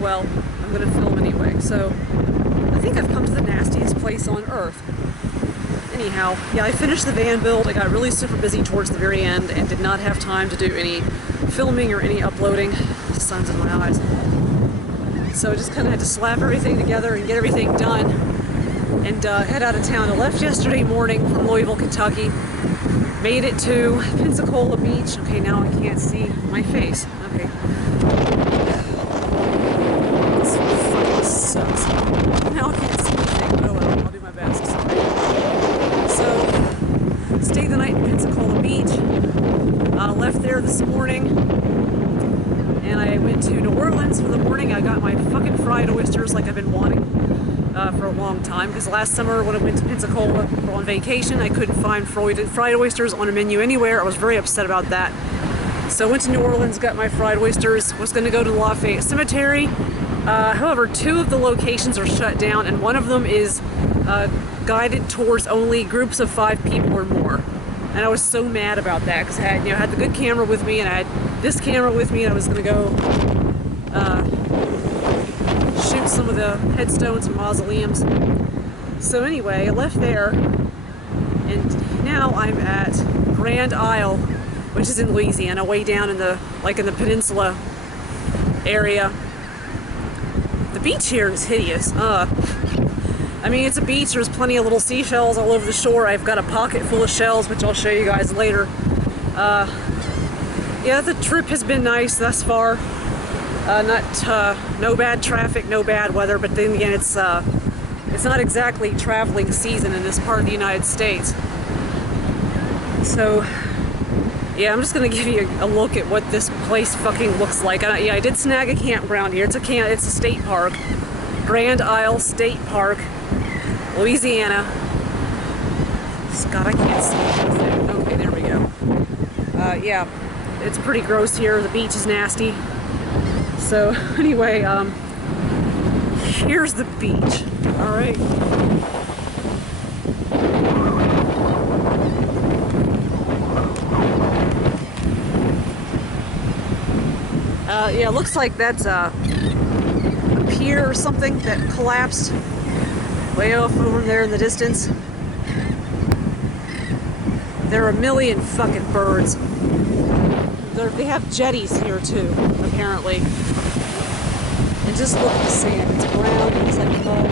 well, I'm gonna film anyway. So I think I've come to the nastiest place on earth. Anyhow, yeah, I finished the van build. I got really super busy towards the very end and did not have time to do any filming or any uploading. The sun's in my eyes. So I just kind of had to slap everything together and get everything done and head out of town. I left yesterday morning from Louisville, Kentucky. Made it to Pensacola Beach. Okay, now I can't see my face. Okay. This fucking sucks. Now I can't see anything, but oh well, I'll do my best. Sorry. So, stayed the night in Pensacola Beach. Left there this morning. And I went to New Orleans for the morning. I got my fucking fried oysters like I've been wanting for a long time. Because last summer when I went to Pensacola on vacation, I couldn't find fried oysters on a menu anywhere. I was very upset about that. So I went to New Orleans, got my fried oysters, was going to go to the Lafayette Cemetery. However, 2 of the locations are shut down, and one of them is guided tours only groups of 5 people or more. And I was so mad about that because I had, had the good camera with me, and I had this camera with me, and I was going to go shoot some of the headstones and mausoleums. So anyway, I left there, and now I'm at Grand Isle, which is in Louisiana, way down in the peninsula area. The beach here is hideous. I mean, it's a beach. There's plenty of little seashells all over the shore. I've got a pocket full of shells, which I'll show you guys later. Yeah, the trip has been nice thus far. No bad traffic, no bad weather, but then again, it's not exactly traveling season in this part of the United States. So, yeah, I'm just gonna give you a look at what this place fucking looks like. Yeah, I did snag a campground here. It's a state park, Grand Isle State Park, Louisiana. God, I can't see. Okay, there we go. Yeah, it's pretty gross here. The beach is nasty. So anyway, here's the beach. All right. Yeah, it looks like that's a pier or something that collapsed way off over there in the distance. There are a million fucking birds. They have jetties here too, apparently. And just look at the sand. It's brown, it's like mud.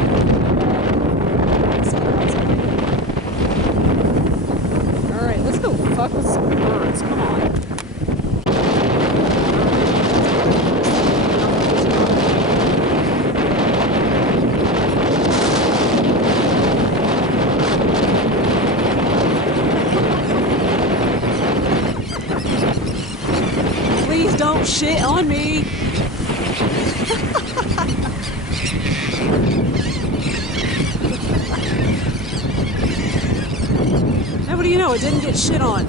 Alright, let's go fuck with some birds. Come on. Please don't shit on me. Now what do you know? It didn't get shit on.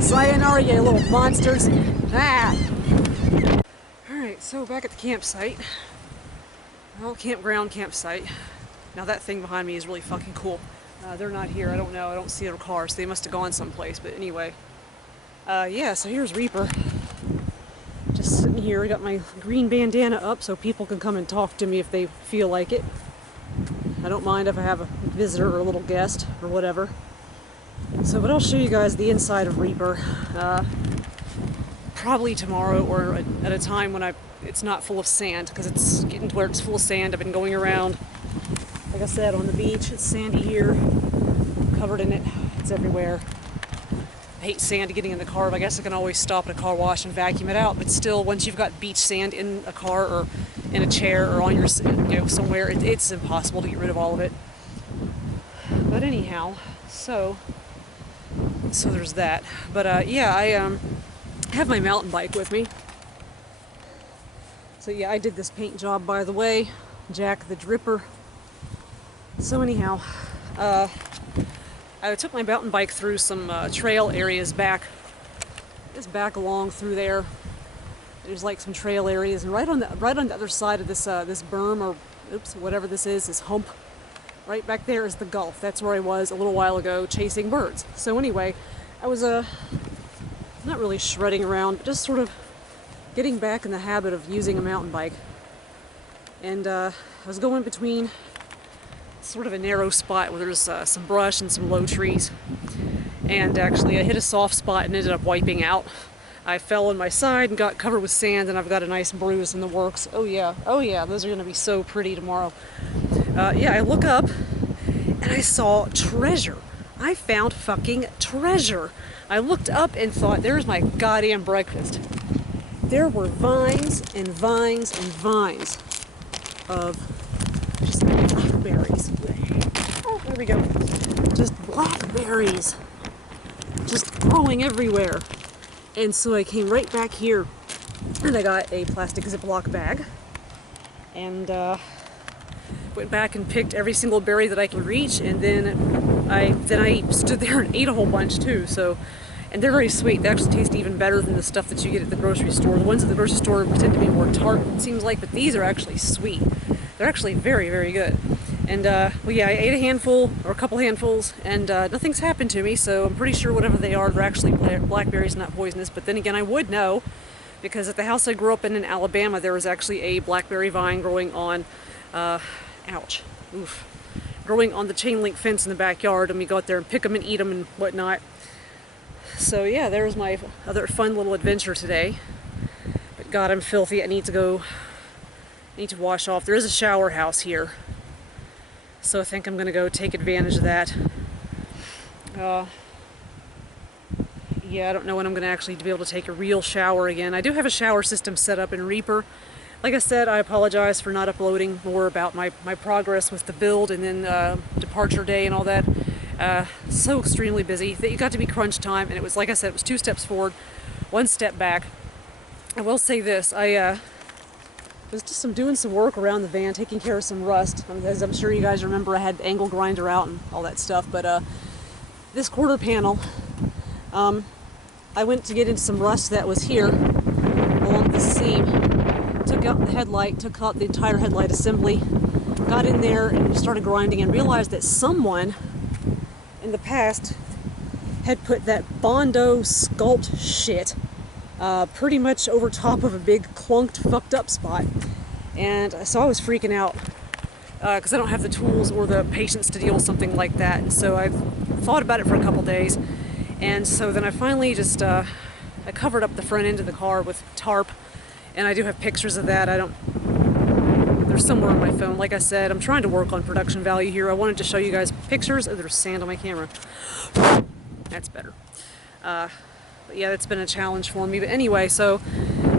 Sayonara, you little monsters. Ah. Alright, so back at the campsite. Well, campsite. Now that thing behind me is really fucking cool. They're not here. I don't know. I don't see their cars. They must have gone someplace. But anyway. Yeah, so here's Reaper. Just sitting here. I got my green bandana up so people can come and talk to me if they feel like it. I don't mind if I have a visitor or a little guest or whatever. So, but I'll show you guys the inside of Reaper. Probably tomorrow or at a time when it's not full of sand, because it's getting to where it's full of sand. I've been going around, like I said, on the beach. It's sandy here, covered in it. It's everywhere. I hate sand getting in the car, but I guess I can always stop at a car wash and vacuum it out. But still, once you've got beach sand in a car or in a chair or on your, somewhere, it's impossible to get rid of all of it. But anyhow, so there's that. But yeah, I have my mountain bike with me. So yeah, I did this paint job, by the way. Jack the Dripper. So anyhow, I took my mountain bike through some trail areas back along through there. There's like some trail areas, and right on the other side of this this berm, or oops, whatever this hump, right back there is the Gulf. That's where I was a little while ago chasing birds. So anyway, I was not really shredding around, but just sort of getting back in the habit of using a mountain bike. And I was going between sort of a narrow spot where there's some brush and some low trees. And actually I hit a soft spot and ended up wiping out. I fell on my side and got covered with sand, and I've got a nice bruise in the works. Oh yeah, those are gonna be so pretty tomorrow. Yeah, I look up and I saw treasure. I found fucking treasure. I looked up and thought, there's my goddamn breakfast. There were vines and vines and vines of just blackberries. Oh, there we go. Just blackberries. Just growing everywhere. And so I came right back here and I got a plastic Ziploc bag and went back and picked every single berry that I could reach, and then I stood there and ate a whole bunch too. So, and they're very sweet. They actually taste even better than the stuff that you get at the grocery store. The ones at the grocery store tend to be more tart, it seems like, but these are actually sweet. They're actually very, very good. And well, yeah, I ate a handful or a couple handfuls, and nothing's happened to me, so I'm pretty sure whatever they are, they're actually blackberries, not poisonous. But then again, I would know, because at the house I grew up in Alabama, there was actually a blackberry vine growing on, growing on the chain link fence in the backyard, and we go out there and pick them and eat them and whatnot. So yeah, there's my other fun little adventure today. But God, I'm filthy. I need to wash off. There is a shower house here, so I think I'm gonna go take advantage of that. Yeah, I don't know when I'm gonna actually be able to take a real shower again. I do have a shower system set up in Reaper. Like I said, I apologize for not uploading more about my progress with the build and then departure day and all that. So extremely busy that it got to be crunch time, and it was, like I said, it was 2 steps forward, 1 step back. I will say this, I was just doing some work around the van, taking care of some rust. As I'm sure you guys remember, I had the angle grinder out and all that stuff, but this quarter panel, I went to get into some rust that was here along the seam, took out the headlight, took out the entire headlight assembly, got in there and started grinding, and realized that someone in the past had put that Bondo sculpt shit pretty much over top of a big clunked, fucked up spot. And so I was freaking out because I don't have the tools or the patience to deal with something like that. And so I thought about it for a couple days. And so then I finally just, I covered up the front end of the car with tarp, and I do have pictures of that. They're somewhere on my phone. Like I said, I'm trying to work on production value here. I wanted to show you guys pictures. Oh, there's sand on my camera. That's better. But yeah, that's been a challenge for me. But anyway, so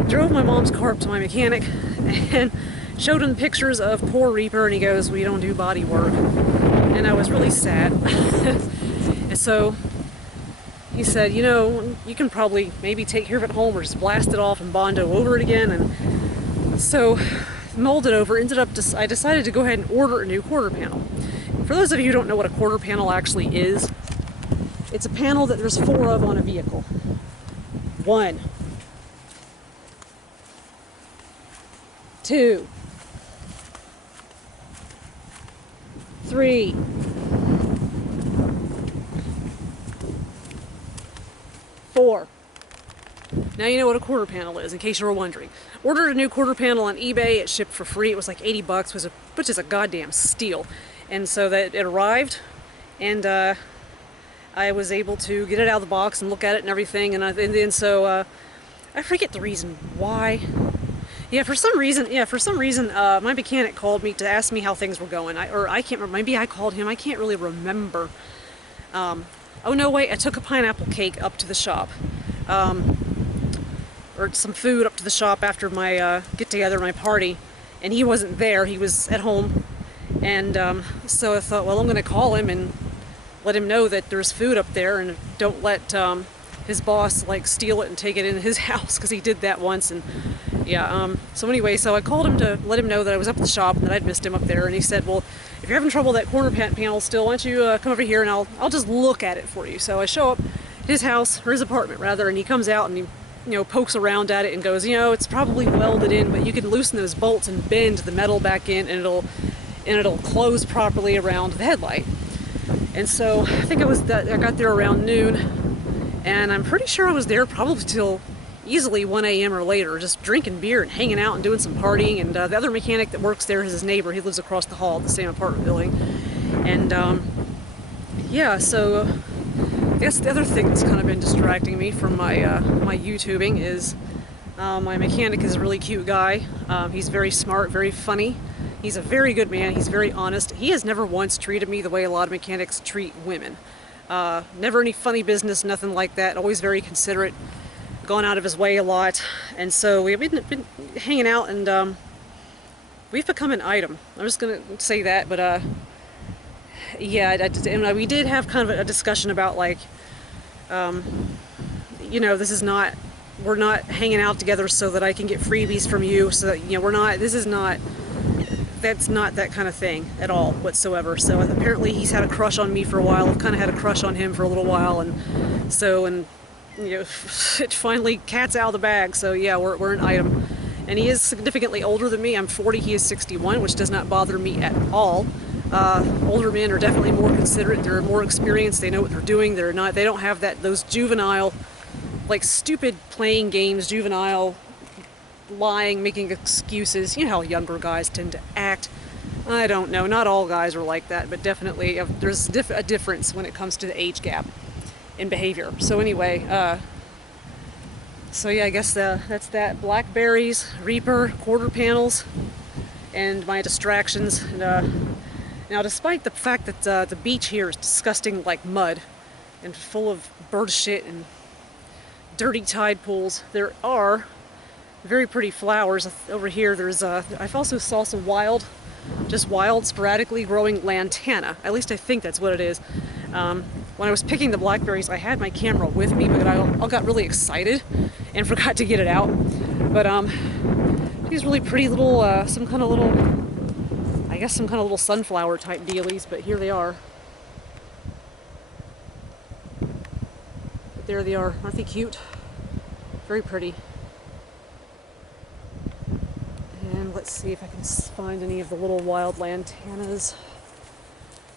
drove my mom's car up to my mechanic and showed him pictures of poor Reaper, and he goes, "We don't do body work." And I was really sad. And so he said, "You know, you can probably maybe take care of it home or just blast it off and Bondo over it again." And so molded over, I decided to go ahead and order a new quarter panel. For those of you who don't know what a quarter panel actually is, it's a panel that there's 4 of on a vehicle. 1, 2, 3, 4. Now you know what a quarter panel is, in case you were wondering. Ordered a new quarter panel on eBay. It shipped for free. It was like 80 bucks, which is a goddamn steal. And so that it arrived, and I was able to get it out of the box and look at it and everything. And then so I forget the reason why. Yeah, for some reason, my mechanic called me to ask me how things were going. I can't remember. Maybe I called him. I can't really remember. Oh no, wait! I took a pineapple cake up to the shop. Or some food up to the shop after my get-together, my party, and he wasn't there. He was at home, and so I thought, well, I'm going to call him and let him know that there's food up there, and don't let his boss like steal it and take it in his house, because he did that once. And yeah, so anyway, so I called him to let him know that I was up at the shop and that I'd missed him up there, and he said, well, if you're having trouble with that corner panel still, why don't you come over here and I'll just look at it for you. So I show up at his house, or his apartment rather, and he comes out and he pokes around at it and goes, it's probably welded in, but you can loosen those bolts and bend the metal back in, and it'll close properly around the headlight. And so I think it was that I got there around noon, and I'm pretty sure I was there probably till easily 1 a.m. or later, just drinking beer and hanging out and doing some partying. And the other mechanic that works there is his neighbor. He lives across the hall, the same apartment building. And yeah, so I guess the other thing that's kind of been distracting me from my my YouTubing is my mechanic is a really cute guy. He's very smart, very funny. He's a very good man. He's very honest. He has never once treated me the way a lot of mechanics treat women. Never any funny business, nothing like that. Always very considerate. Gone out of his way a lot. And so we've been hanging out, and we've become an item. I'm just going to say that, but yeah, and we did have kind of a discussion about, like, you know, this is not, we're not hanging out together so that I can get freebies from you, so that, you know, we're not, this is not, that's not that kind of thing at all whatsoever. So apparently he's had a crush on me for a while. I've kind of had a crush on him for a little while, and so, and you know, it finally cat's out of the bag. So yeah, we're an item. And he is significantly older than me. I'm 40, he is 61, which does not bother me at all. Older men are definitely more considerate. They're more experienced. They know what they're doing. They're not, they don't have those juvenile, like, stupid playing games, juvenile lying, making excuses. You know how younger guys tend to act. I don't know, not all guys are like that, but definitely there's a difference when it comes to the age gap in behavior. So anyway, so yeah, I guess that's that. Blackberries, Reaper, quarter panels, and my distractions. And now, despite the fact that the beach here is disgusting like mud and full of bird shit and dirty tide pools, there are very pretty flowers over here. There's I've also saw some wild, sporadically growing lantana. At least I think that's what it is. When I was picking the blackberries, I had my camera with me, but I got really excited and forgot to get it out. But these really pretty little, some kind of little sunflower type dealies. But here they are. But there they are. Aren't they cute? Very pretty. And let's see if I can find any of the little wild lantanas.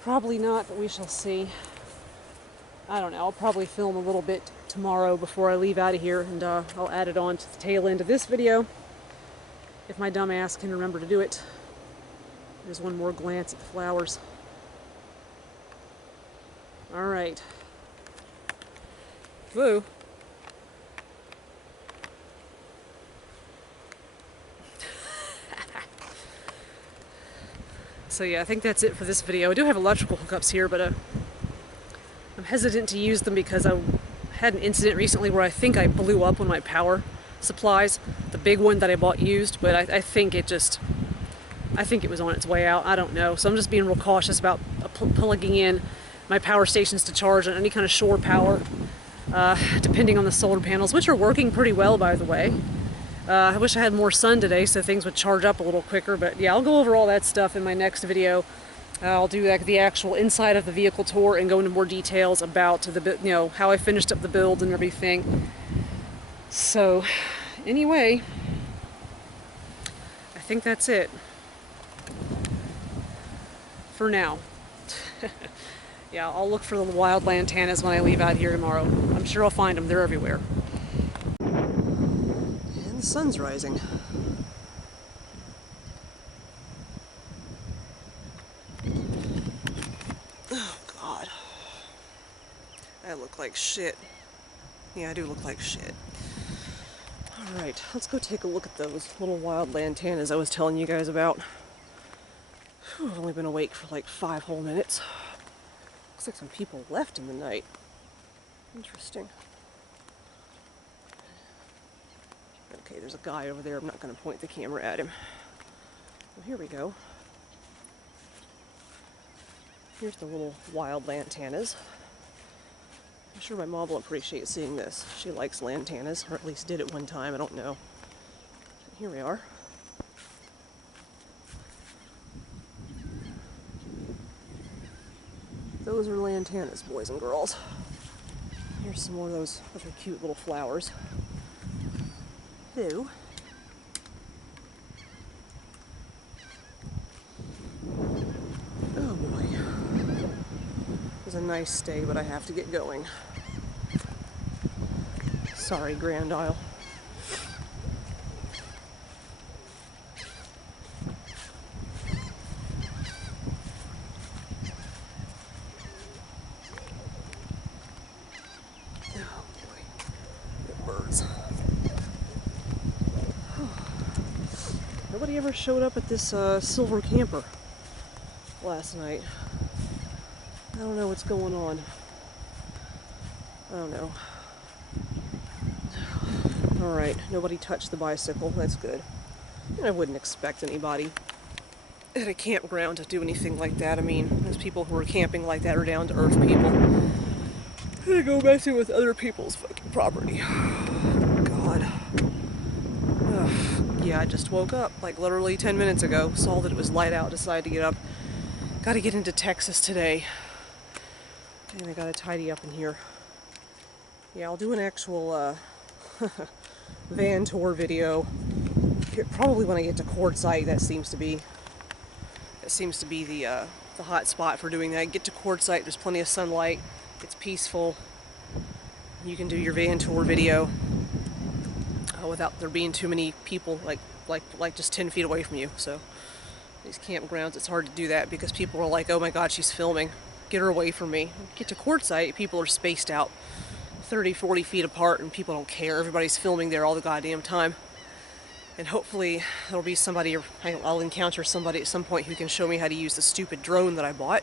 Probably not, but we shall see. I don't know, I'll probably film a little bit tomorrow before I leave out of here, and I'll add it on to the tail end of this video, if my dumb ass can remember to do it. There's one more glance at the flowers. Alright. Woo. So yeah, I think that's it for this video. I do have electrical hookups here, but I'm hesitant to use them because I had an incident recently where I think I blew up one of my power supplies, the big one that I bought used, but I think it was on its way out. I don't know. So I'm just being real cautious about plugging in my power stations to charge on any kind of shore power, depending on the solar panels, which are working pretty well, by the way. I wish I had more sun today so things would charge up a little quicker, but yeah, I'll go over all that stuff in my next video. I'll do the actual inside of the vehicle tour and go into more details about how I finished up the build and everything. So anyway, I think that's it for now. Yeah, I'll look for the wild lantanas when I leave out here tomorrow. I'm sure I'll find them. They're everywhere. And the sun's rising. Oh, God. I look like shit. Yeah, I do look like shit. Alright, let's go take a look at those little wild lantanas I was telling you guys about. Whew, I've only been awake for like 5 whole minutes. Looks like some people left in the night. Interesting. Okay, there's a guy over there. I'm not going to point the camera at him. Well, here we go. Here's the little wild lantanas. I'm sure my mom will appreciate seeing this. She likes lantanas, or at least did at one time. I don't know. Here we are. Those are lantanas, boys and girls. Here's some more of those other cute little flowers. Ew. Oh boy. It was a nice stay, but I have to get going. Sorry, Grand Isle. nobody ever showed up at this silver camper last night. I don't know what's going on. I don't know. Alright, nobody touched the bicycle. That's good. I wouldn't expect anybody at a campground to do anything like that. I mean, those people who are camping like that are down-to-earth people. They go messing with other people's fucking property. God. Ugh. Yeah, I just woke up, like literally 10 minutes ago. Saw that it was light out, decided to get up. Gotta get into Texas today. And I gotta tidy up in here. Yeah, I'll do an actual van tour video. Probably when I get to Quartzsite. That seems to be the hot spot for doing that. Get to Quartzsite, there's plenty of sunlight, it's peaceful. You can do your van tour video without there being too many people like just 10 feet away from you. So these campgrounds, it's hard to do that because people are like, oh my god, she's filming, get her away from me. Get to Quartzsite, people are spaced out 30-40 feet apart and people don't care. Everybody's filming there all the goddamn time. And hopefully there'll be somebody, or I'll encounter somebody at some point who can show me how to use the stupid drone that I bought.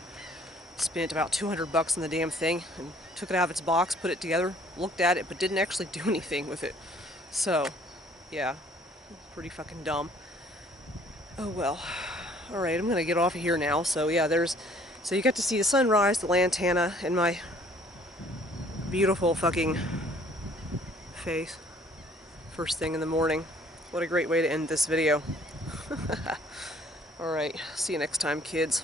Spent about $200 on the damn thing and took it out of its box, put it together, looked at it, but didn't actually do anything with it. So, yeah, pretty fucking dumb. Oh well. Alright, I'm gonna get off of here now. So yeah, so you got to see the sunrise, the lantana, and my beautiful fucking face first thing in the morning. What a great way to end this video. Alright, see you next time, kids.